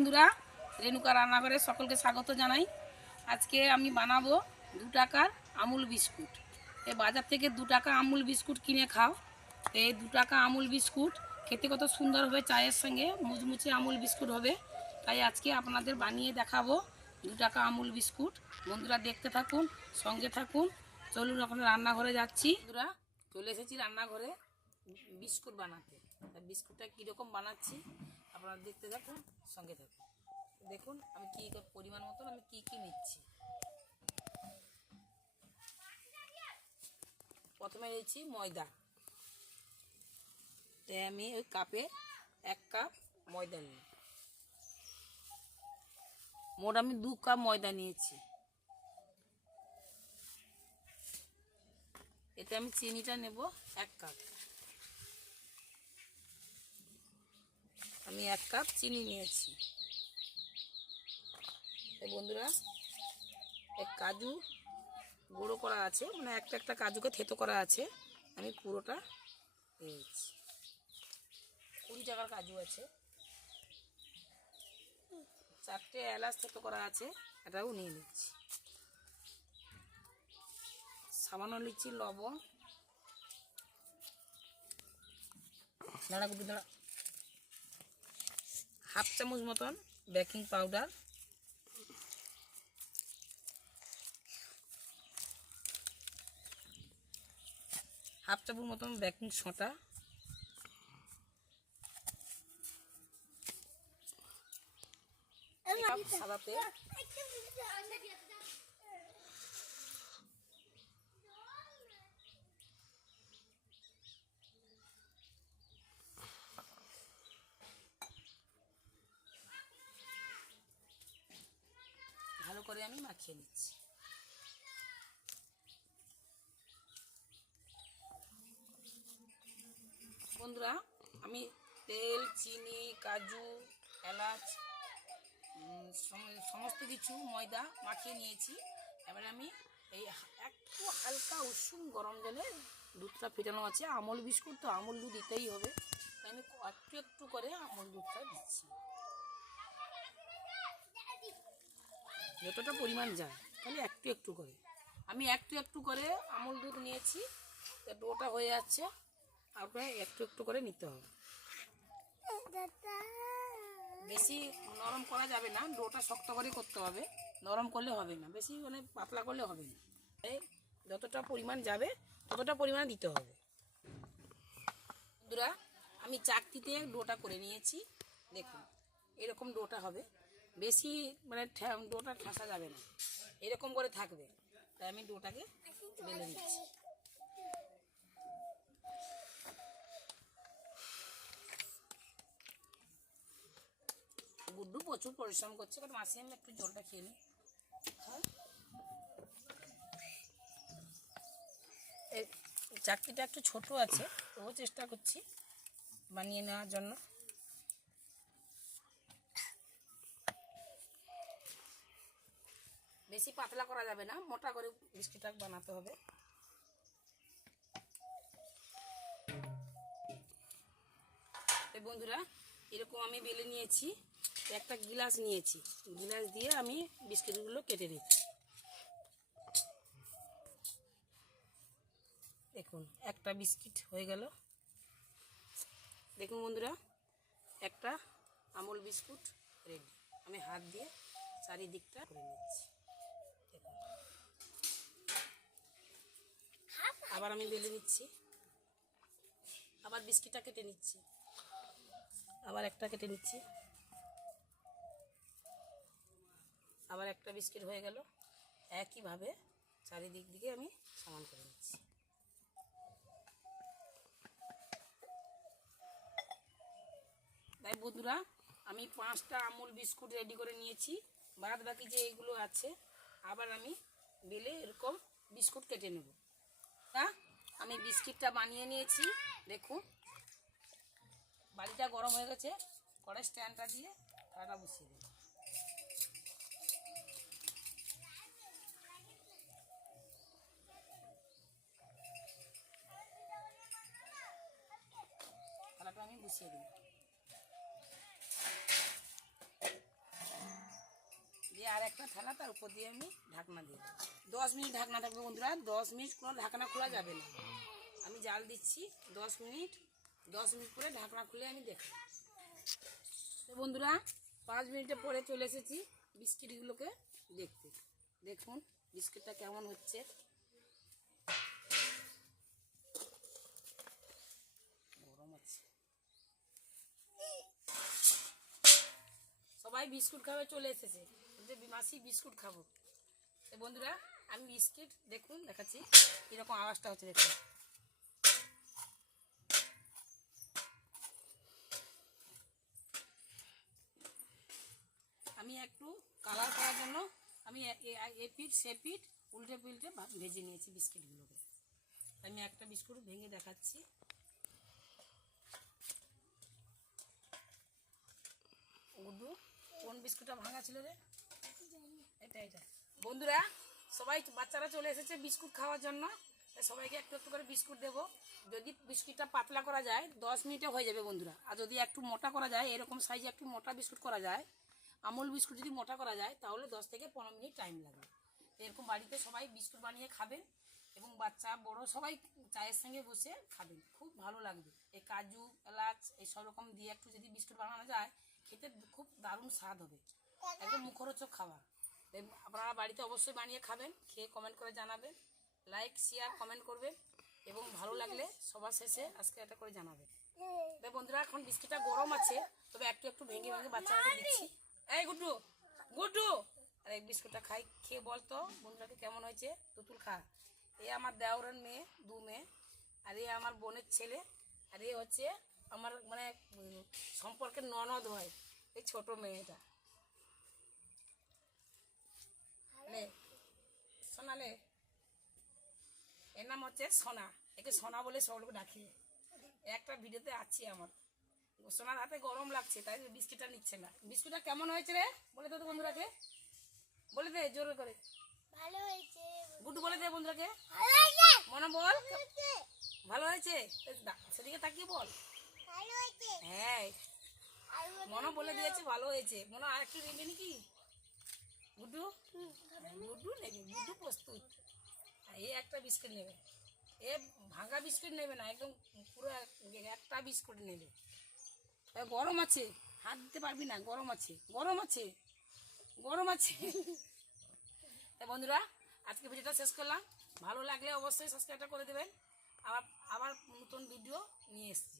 বন্ধুরা, রেণুকা রান্নাঘরে সকলকে স্বাগত জানাই। আজকে আমি বানাবো দু টাকার আমুল বিস্কুট। এই বাজার থেকে দু টাকা আমুল বিস্কুট কিনে খাও। এই দু টাকা আমুল বিস্কুট খেতে কত সুন্দর হবে, চায়ের সঙ্গে মুচমুচে আমুল বিস্কুট হবে। তাই আজকে আপনাদের বানিয়ে দেখাবো দু টাকা আমুল বিস্কুট। বন্ধুরা, দেখতে থাকুন, সঙ্গে থাকুন। চলুন এখন রান্নাঘরে যাচ্ছি। বন্ধুরা, চলে এসেছি রান্নাঘরে বিস্কুট বানাতে। বিস্কুটটা কীরকম বানাচ্ছি? আপনারা দেখতে থাকুন সঙ্গে থাকুন। দেখুন আমি কী পরিমাণ মতন, আমি কী কী নিচ্ছি। প্রথমে নিচ্ছি ময়দা। তাই আমি ওই কাপে এক কাপ ময়দা নিই মোট আমি দু কাপ ময়দা নিয়েছি। এতে আমি চিনিটা নেব এক কাপ। আমি এক কাপ চিনি নিয়েছি। বন্ধুরা এক কাজু গুঁড়ো করা আছে মানে একটা একটা কাজুকে থেতো করা আছে। আমি পুরোটা নিয়েছি। কুড়ি টাকার কাজু আছে। চারটে এলাচ থেতো করা আছে, এটাও নিয়ে নিচ্ছি সামান্য নিচ্ছি লবণ। দাঁড়া দাঁড়া। হাফ চামচ মতন বেকিং পাউডার। হাফ চামচ মতন বেকিং সোটা কাপ ভালো করে আমি মাখিয়ে নিচ্ছি। বন্ধুরা, আমি তেল, চিনি, কাজু, এলাচ সমস্ত কিছু ময়দা মাখিয়ে নিয়েছি। এবারে আমি এই একটু হালকা উষুম গরম জলে দুধটা ফেটানো আছে। আমল বিস্কুট তো আমল দুধ দিতেই হবে। তাই আমি একটু একটু করে আমল দুধটা দিচ্ছি। যতটা পরিমাণ যায় তাহলে একটু একটু করে। আমি একটু একটু করে আমল দুধ নিয়েছি তা ডোটা হয়ে যাচ্ছে আপনার একটু একটু করে নিতে হবে। বেশি নরম করা যাবে না, ডোটা শক্ত করে করতে হবে, নরম করলে হবে না, বেশি মানে পাতলা করলে হবে না। যতটা পরিমাণ যাবে, ততটা পরিমাণ দিতে হবে। বন্ধুরা, আমি চাকতিতে ডোটা করে নিয়েছি, দেখুন, এরকম ডোটা হবে। বেশি মানে ডোটা ঠাসা যাবে না। এরকম করে থাকবে। তাই আমি ডোটাকে বেলে নিচ্ছি গুড্ডু প্রচুর পরিশ্রম করছে কারণ মাসি আমি একটু জলটা খেয়ে নিই। হ্যাঁ? চাকরিটা একটু ছোট আছে, তবুও চেষ্টা করছি বানিয়ে নেওয়ার জন্য। বেশি পাতলা করা যাবে না, মোটা করে বিস্কিটটা বানাতে হবে। বন্ধুরা, এরকম আমি বেলে নিয়েছি, একটা গিলাস নিয়েছি। গিলাস দিয়ে আমি বিস্কিটগুলো কেটে নিচ্ছি। দেখুন, একটা বিস্কিট হয়ে গেল। দেখুন বন্ধুরা, একটা আমুল বিস্কুট রেডি। আমি হাত দিয়ে চারিদিকটা করে নিচ্ছি দেখুন আবার আমি বেলে নিচ্ছি। আবার বিস্কিটটা কেটে নিচ্ছি। আবার একটা কেটে নিচ্ছি। আবার একটা বিস্কিট হয়ে গেল। একইভাবে চারিদিক দিকে আমি সমান করে নিচ্ছি। তাই বন্ধুরা, আমি পাঁচটা আমুল বিস্কুট রেডি করে নিয়েছি। বাদ বাকি যে এগুলো আছে, আবার আমি বেলে এরকম বিস্কুট কেটে নেব। তা? আমি বিস্কিটটা বানিয়ে নিয়েছি দেখুন বাড়িটা গরম হয়ে গেছে, কড়াই স্ট্যান্ডটা দিয়ে কড়াটা বসিয়ে দেবো। থালাটা আমি বসিয়ে দিই একটা থালা, তার উপর দিয়ে আমি ঢাকনা দিই দশ মিনিট ঢাকনা থাকবে বন্ধুরা, দশ মিনিট কোনো ঢাকনা খোলা যাবে না। আমি জাল দিচ্ছি, দশ মিনিট দশ মিনিট পরে ঢাকনা খুলে আমি দেখি তো বন্ধুরা, পাঁচ মিনিটে পরে চলে এসেছি বিস্কিটগুলোকে দেখতে। দেখুন, বিস্কিটটা কেমন হচ্ছে। গরম আছে সবাই বিস্কুট খাবে, চলে এসেছে। মাসি, বিস্কুট খাব। তো বন্ধুরা, আমি বিস্কিট, দেখুন, দেখাচ্ছি। কীরকম আওয়াজটা হচ্ছে দেখুন আমি একটু কালার করার জন্য আমি এ- পিঠ, সে পিঠ, উল্টে পিল্টে ভেজে নিয়েছি বিস্কিটগুলোকে। আমি একটা বিস্কুট ভেঙে দেখাচ্ছি। গুড্ডু কোন বিস্কুটটা ভাঙা ছিল রে? এটা এটা। বন্ধুরা, সবাই বাচ্চারা চলে এসেছে বিস্কুট খাওয়ার জন্য। সবাইকে একটু একটু করে বিস্কুট দেবো। যদি বিস্কুটটা পাতলা করা যায়, দশ মিনিটে হয়ে যাবে বন্ধুরা। আর যদি একটু মোটা করা যায়, এরকম সাইজে একটু মোটা বিস্কুট করা যায়, আমুল বিস্কুট যদি মোটা করা যায়, তাহলে দশ থেকে পনেরো মিনিট টাইম লাগবে। এরকম বাড়িতে সবাই বিস্কুট বানিয়ে খাবেন এবং বাচ্চা, বড় সবাই চায়ের সঙ্গে বসে খাবেন। খুব ভালো লাগবে। এই কাজু, এলাচ, এই সব রকম দিয়ে একটু যদি বিস্কুট বানানো যায়, খেতে খুব দারুণ স্বাদ হবে। একদম মুখরোচক খাবার। আপনারা বাড়িতে অবশ্যই বানিয়ে খাবেন খেয়ে কমেন্ট করে জানাবেন লাইক শেয়ার কমেন্ট করবেন এবং ভালো লাগলে সবার শেষে আজকে এটা করে জানাবেন। বন্ধুরা এখন বিস্কিটটা গরম আছে তবে একটু একটু ভেঙে ভেঙে বাচ্চারাকে দিচ্ছি। এই গুড্ডু গুড্ডু! আরে এই বিস্কুটটা খাই খেয়ে বল তো বন্ধুরাকে কেমন হয়েছে? তুতুল খা। এ আমার দেওরের মেয়ে দু মেয়ে আর এ আমার বোনের ছেলে আর এ হচ্ছে আমার মানে সম্পর্কের ননদ হয় এই ছোট মেয়েটা। লে সোনালে। এর নাম হচ্ছে সোনা। একে সোনা বলে সব লোক ডাকি একটা ভিডিওতে আছি আমার। সোনার হাতে গরম লাগছে তাই বিস্কিটটা নিচ্ছে না। বিস্কুটটা কেমন হয়েছে রে? বলে দে তো বন্ধুরাকে। বলে দে জোর করে। ভালো হয়েছে। গুড্ডু বলে দে বন্ধুরাকে। ভালো হয়েছে। মনে বল। ভালো হয়েছে। সেদিকে তাকিয়ে বল। ভালো হয়েছে। হ্যাঁ। মনে বলে দিয়েছে ভালো হয়েছে। মনে আর একটু নেবে নাকি গুড্ডু গুড্ডু নেবে গুড্ডু প্রস্তুত। এ একটা বিস্কুট নেবে। এ ভাঙা বিস্কুট নেবে না, একদম পুরো এক- একটা বিস্কুট নেবে। গরম আছে, হাত দিতে পারবি না, গরম আছে গরম আছে গরম আছে। তা বন্ধুরা, আজকে ভিডিওটা শেষ করলাম। ভালো লাগলে অবশ্যই সাবস্ক্রাইবটা করে দেবেন। আবার আবার নতুন ভিডিও নিয়ে এসেছি.